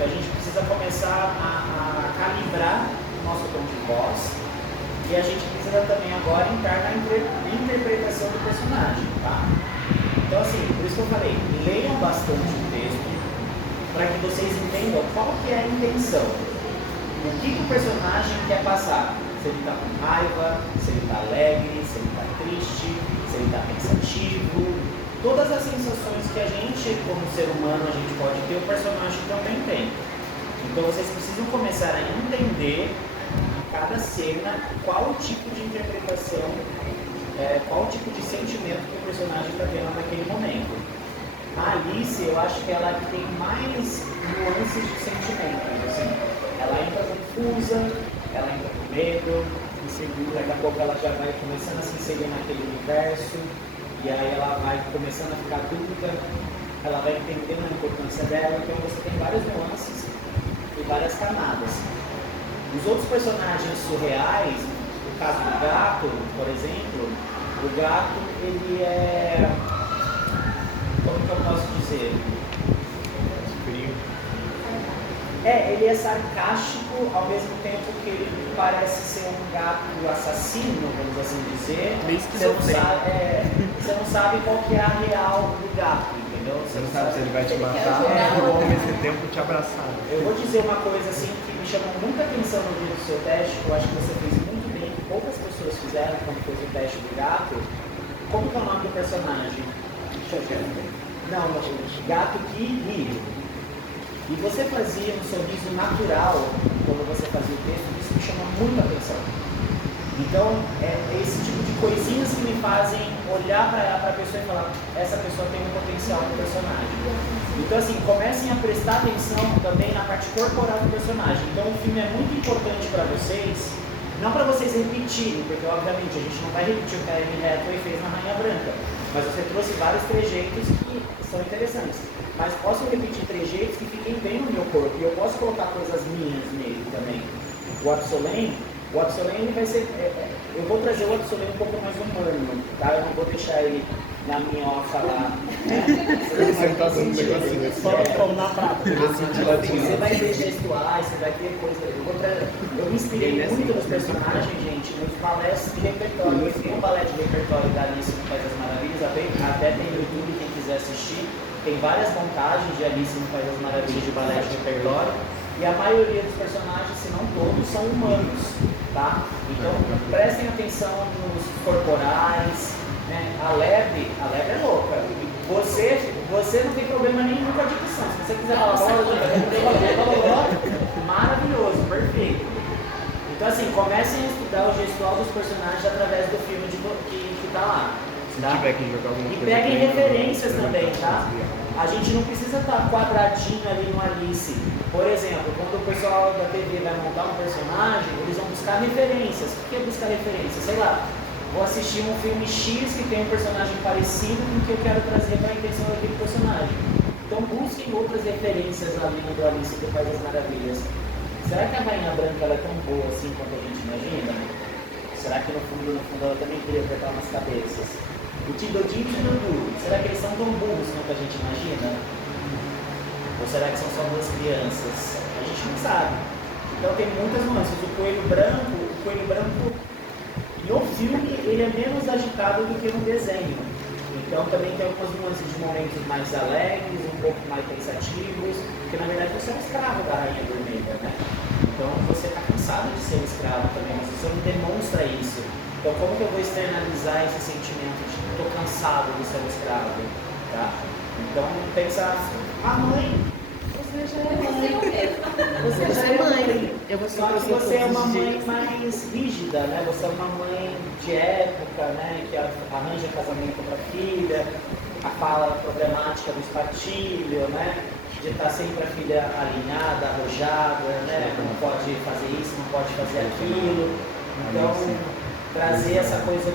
Então a gente precisa começar a calibrar o nosso tom de voz e a gente precisa também agora entrar na interpretação do personagem, tá? Então assim, por isso que eu falei, leiam bastante o texto para que vocês entendam qual que é a intenção. O que o personagem quer passar? Se ele está com raiva, se ele está alegre, se ele está triste, se ele está pensativo. Todas as sensações que a gente, como ser humano, a gente pode ter, o personagem também tem. Então vocês precisam começar a entender em cada cena qual o tipo de interpretação, qual o tipo de sentimento que o personagem está tendo naquele momento. A Alice, eu acho que ela tem mais nuances de sentimento. Assim. Ela entra confusa, ela entra com medo, insegura, daqui a pouco ela já vai começando a se inserir naquele universo. E aí ela vai começando a ficar dúvida, ela vai entendendo a importância dela, então você tem várias nuances e várias camadas. Os outros personagens surreais, no caso do gato, por exemplo, o gato, ele é... como que eu posso dizer? Ele é sarcástico, ao mesmo tempo que ele parece ser um gato assassino, vamos assim dizer. Você não sabe qual que é a real do gato, entendeu? Você não sabe se ele vai te matar ou ao mesmo tempo te abraçar. Eu vou dizer uma coisa assim que me chamou muita atenção no dia do seu teste, que eu acho que você fez muito bem, que poucas pessoas fizeram quando fez o teste do gato. Como que é o nome do personagem? Não, gato que ri. E você fazia um sorriso natural quando você fazia o texto, isso me chama muita atenção. Então, é esse tipo de coisinhas que me fazem olhar para a pessoa e falar, essa pessoa tem um potencial no personagem. Então, assim, comecem a prestar atenção também na parte corporal do personagem. Então, o filme é muito importante para vocês, não para vocês repetirem, porque obviamente a gente não vai repetir o que a Anne Hathaway fez na Rainha Branca, mas você trouxe vários trejeitos que são interessantes. Mas posso repetir trejeitos que fiquem bem no meu corpo e eu posso colocar coisas minhas nele também. O Absolem ele vai ser... eu vou trazer o Absolem um pouco mais humano, tá? Eu não vou deixar ele na minhoca lá. Né? Ele sentado no negocinho. Só como na prata. Você vai ver gestuais, você vai ter coisa... Eu me inspirei muito nos personagens, gente, nos balés de repertório. Eu fiz um balé de repertório da Alice no País das Maravilhas, até tem no YouTube quem quiser assistir. Tem várias montagens de Alice no País das Maravilhas de balé de repertório. E a maioria dos personagens, se não todos, são humanos, tá? Então, prestem atenção nos corporais, né? A Lebe é louca. Você não tem problema nenhum com a dicção. Se você quiser falar maravilhoso, perfeito. Então, assim, comecem a estudar o gestual dos personagens através do filme que tá lá. Tá? E peguem referências também, tá? A gente não precisa estar quadradinho ali no Alice. Por exemplo, quando o pessoal da TV vai montar um personagem, eles vão buscar referências. O que é buscar referências? Sei lá, vou assistir um filme X que tem um personagem parecido com o que eu quero trazer para a intenção daquele personagem. Então busquem outras referências ali no Alice do País das Maravilhas. Será que a Rainha Branca ela é tão boa assim quanto a gente imagina? Será que no fundo ela também queria apertar umas cabeças? O Tidodinho e o Tidodu, será que eles são tão burros quanto a gente imagina? Ou será que são só duas crianças? A gente não sabe. Então tem muitas nuances. O Coelho Branco, no filme, ele é menos agitado do que no desenho. Então também tem algumas nuances de momentos mais alegres, um pouco mais pensativos, porque na verdade você é um escravo da Rainha Vermelha, né? Então você está cansado de ser um escravo também, mas você não demonstra isso. Então como que eu vou externalizar esse sentimento de estou cansado de ser um escravo? Tá? Então pensa, mãe, você já é mãe. Você já é mãe. Só que você é uma mãe mais rígida, né? Você é uma mãe de época, né? Que arranja casamento para a filha, a fala problemática do espartilho, né? De estar sempre a filha alinhada, arrojada, né? Não pode fazer isso, não pode fazer aquilo. Então, trazer essa coisa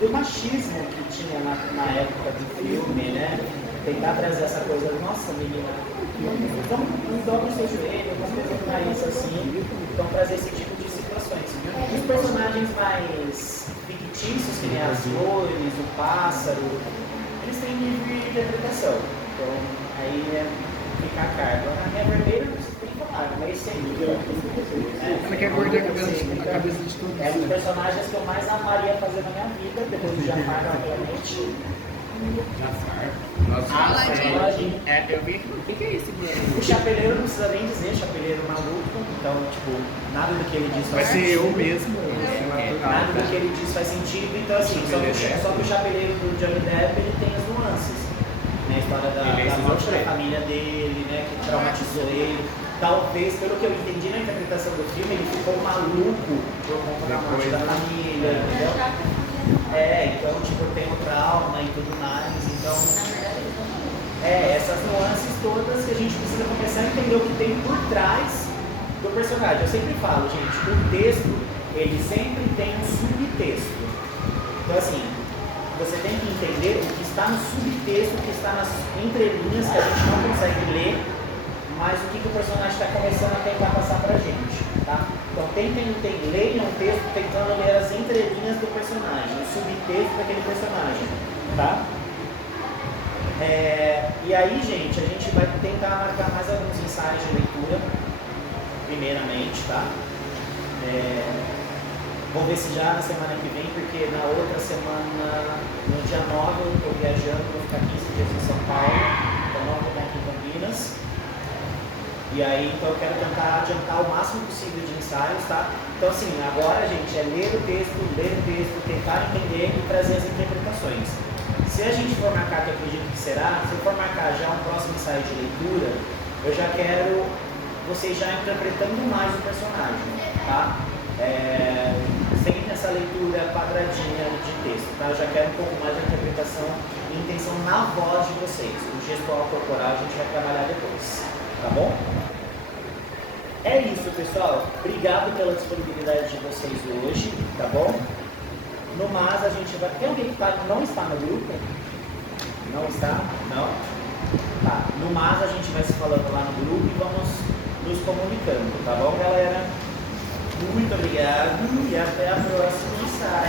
do machismo que tinha na época do filme, né? Tentar trazer essa coisa, nossa menina, não dobra o seu joelho, umas coisas mais assim, então trazer esse tipo de situações. Os personagens mais fictícios, que nem as flores, o pássaro, eles têm livre interpretação. Então, aí fica a carga. A minha vermelha não precisa nem falar, mas esse aí. Ela quer morder a cabeça de todos. É um dos personagens que eu mais amaria fazer na minha vida, depois do Jafar, obviamente. Jafar. Eu vi aqui, o que é isso, mano? O chapeleiro não precisa nem dizer, chapeleiro maluco, então, tipo, nada do que ele diz Vai faz ser eu sentido. mesmo. Nada do que ele diz faz sentido, então assim, só que o chapeleiro do Johnny Depp, ele tem as nuances. Né? A história da morte da família dele, né, que traumatizou ele. Talvez, pelo que eu entendi na interpretação do filme, ele ficou maluco por conta da morte da família, entendeu? Então, tipo, tem o trauma e tudo mais, então... essas nuances todas que a gente precisa começar a entender o que tem por trás do personagem. Eu sempre falo, gente, o texto, ele sempre tem um subtexto. Então, assim, você tem que entender o que está no subtexto, o que está nas entrelinhas que a gente não consegue ler, mas o que o personagem está começando a tentar passar pra gente, tá? Então leiam um texto tentando ler as entrelinhas do personagem, o subtexto daquele personagem, tá? E aí, gente, a gente vai tentar marcar mais alguns ensaios de leitura, primeiramente, tá? Vou ver se já na semana que vem, porque na outra semana, no dia 9, eu estou viajando, vou ficar 15 dias em São Paulo, então não vou estar aqui em Campinas. E aí, então eu quero tentar adiantar o máximo possível de ensaios, tá? Então assim, agora, gente, é ler o texto, tentar entender e trazer as interpretações. Se a gente for marcar, que eu acredito que será, se eu for marcar já um próximo ensaio de leitura, eu já quero vocês já interpretando mais o personagem, tá? Sem essa leitura quadradinha de texto, tá? Eu já quero um pouco mais de interpretação e intenção na voz de vocês. O gestual corporal a gente vai trabalhar depois, tá bom? É isso, pessoal. Obrigado pela disponibilidade de vocês hoje, tá bom? No mais, a gente vai... Tem alguém que não está no grupo? Não está? Não? Tá. No mais, a gente vai se falando lá no grupo e vamos nos comunicando, tá bom, galera? Muito obrigado e até a próxima ensaio.